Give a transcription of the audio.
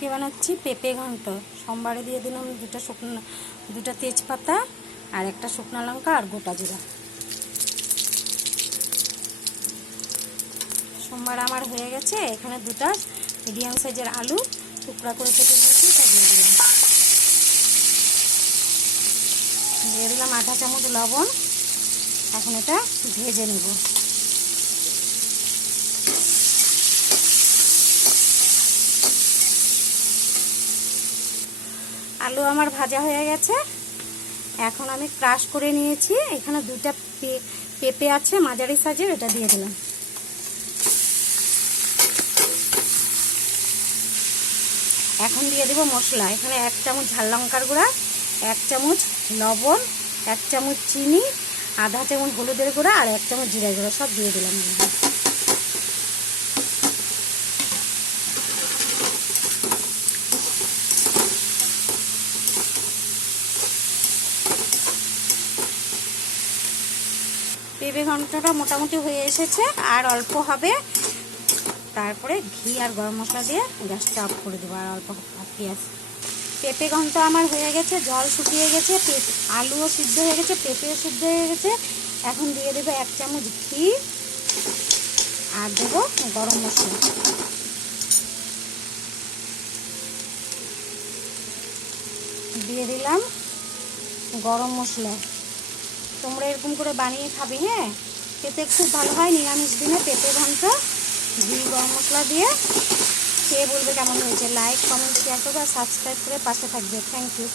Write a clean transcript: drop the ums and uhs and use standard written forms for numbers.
আজকে বানাচ্ছি পেঁপে ঘন্ট। সোমবারে দিয়ে দিলাম দুটো তেজপাতা আর একটা শুকনো লঙ্কা আর গোটা জিরা। সোমবার আমার হয়ে গেছে। এখানে দুটো মিডিয়াম সাইজের আলু টুকরা করে কেটে নিয়েছি, তা দিয়ে দিলাম আধা চামচ লবণ। এখন এটা ভেজে নেব। আলু আমার ভাজা হয়ে গেছে। এখন আমি ক্রাশ করে নিয়েছি। এখানে দুটা পেঁপে আছে মাঝারি সাইজের, এটা দিয়ে দিলাম। এখন দিয়ে দেব মশলা। এখানে 1 চামচ ঝাল লঙ্কার গুঁড়া, 1 চামচ লবণ, 1 চামচ চিনি, আধা চামচ হলুদের গুঁড়া আর 1 চামচ জিরা গুঁড়া, সব দিয়ে দিলাম। পেঁপে ঘন্টটা মোটামুটি হয়ে এসেছে, আর অল্প হবে। তারপরে ঘি আর গরম মশলা দিয়ে গ্যাসটা অফ করে দেবো। আর অল্প পেঁয়াজ। পেঁপে ঘন্ট আমার হয়ে গেছে, জল শুকিয়ে গেছে, আলুও সিদ্ধ হয়ে গেছে, পেঁপেও সিদ্ধ হয়ে গেছে। এখন দিয়ে দেবো 1 চামচ ঘি আর দেবো গরম মশলা। দিয়ে দিলাম গরম মশলা। তোমরা এরকম করে বানিয়ে খাবে, হ্যাঁ, খেতে খুব ভালো হয়। নিরামিষ দিনে পেঁপে ঘন্ট ঘি গরম মশলা দিয়ে খেয়ে বলবে কেমন হয়েছে। লাইক, কমেন্ট, শেয়ার করবে আর সাবস্ক্রাইব করে পাশে থাকবে। Thank you.